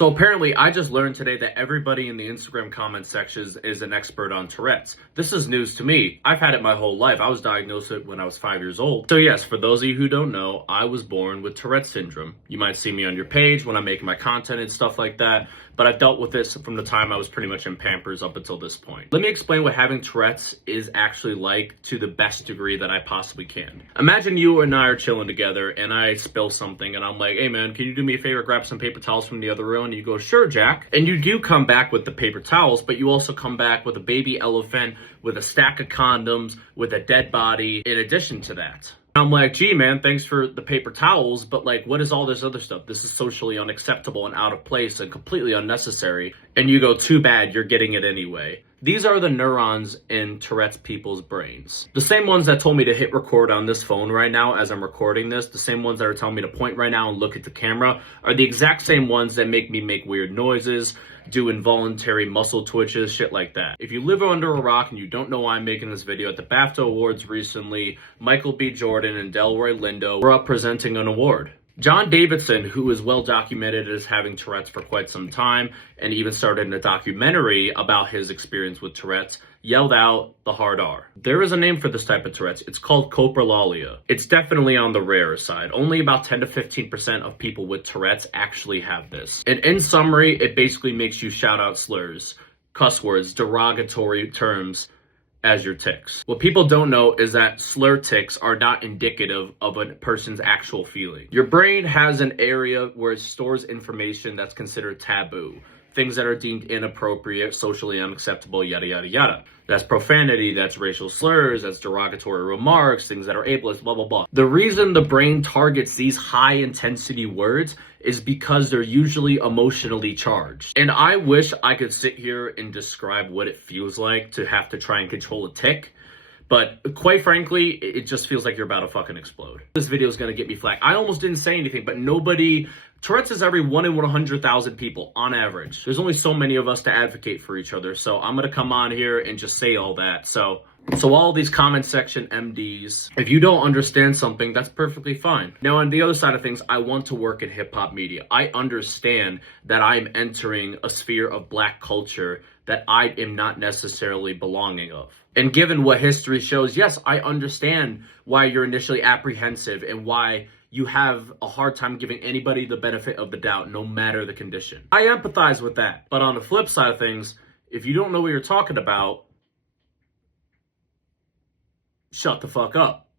So apparently, I just learned today that everybody in the Instagram comment sections is an expert on Tourette's. This is news to me. I've had it my whole life. I was diagnosed with it when I was 5 years old. So yes, for those of you who don't know, I was born with Tourette's syndrome. You might see me on your page when I'm making my content and stuff like that, but I've dealt with this from the time I was pretty much in Pampers up until this point. Let me explain what having Tourette's is actually like to the best degree that I possibly can. Imagine you and I are chilling together and I spill something and I'm like, hey man, can you do me a favor, grab some paper towels from the other room? And you go, sure, Jack. And you do come back with the paper towels, but you also come back with a baby elephant, with a stack of condoms, with a dead body in addition to that. I'm like, gee, man, thanks for the paper towels, but like, what is all this other stuff? This is socially unacceptable and out of place and completely unnecessary. And you go, too bad, you're getting it anyway. These are the neurons in Tourette's people's brains. The same ones that told me to hit record on this phone right now as I'm recording this, the same ones that are telling me to point right now and look at the camera, are the exact same ones that make me make weird noises, do involuntary muscle twitches, shit like that. If you live under a rock and you don't know why I'm making this video, at the BAFTA Awards recently, Michael B. Jordan and Delroy Lindo were up presenting an award. John Davidson, who is well documented as having Tourette's for quite some time, and even started a documentary about his experience with Tourette's, yelled out the hard R. There is a name for this type of Tourette's. It's called coprolalia. It's definitely on the rare side. Only about 10 to 15% of people with Tourette's actually have this. And in summary, it basically makes you shout out slurs, cuss words, derogatory terms as your tics. What people don't know is that slur tics are not indicative of a person's actual feeling. Your brain has an area where it stores information that's considered taboo. Things that are deemed inappropriate, socially unacceptable, yada, yada, yada. That's profanity, that's racial slurs, that's derogatory remarks, things that are ableist, blah, blah, blah. The reason the brain targets these high intensity words is because they're usually emotionally charged. And I wish I could sit here and describe what it feels like to have to try and control a tic. But quite frankly, it just feels like you're about to fucking explode. This video is gonna get me flack. I almost didn't say anything, but Tourette's is every 1 in 100,000 people on average. There's only so many of us to advocate for each other. So I'm gonna come on here and just say all that. So all these comment section MDs, if you don't understand something, that's perfectly fine. Now, on the other side of things, I want to work in hip hop media. I understand that I'm entering a sphere of black culture that I am not necessarily belonging of. And given what history shows, yes, I understand why you're initially apprehensive and why you have a hard time giving anybody the benefit of the doubt, no matter the condition. I empathize with that. But on the flip side of things, if you don't know what you're talking about, shut the fuck up.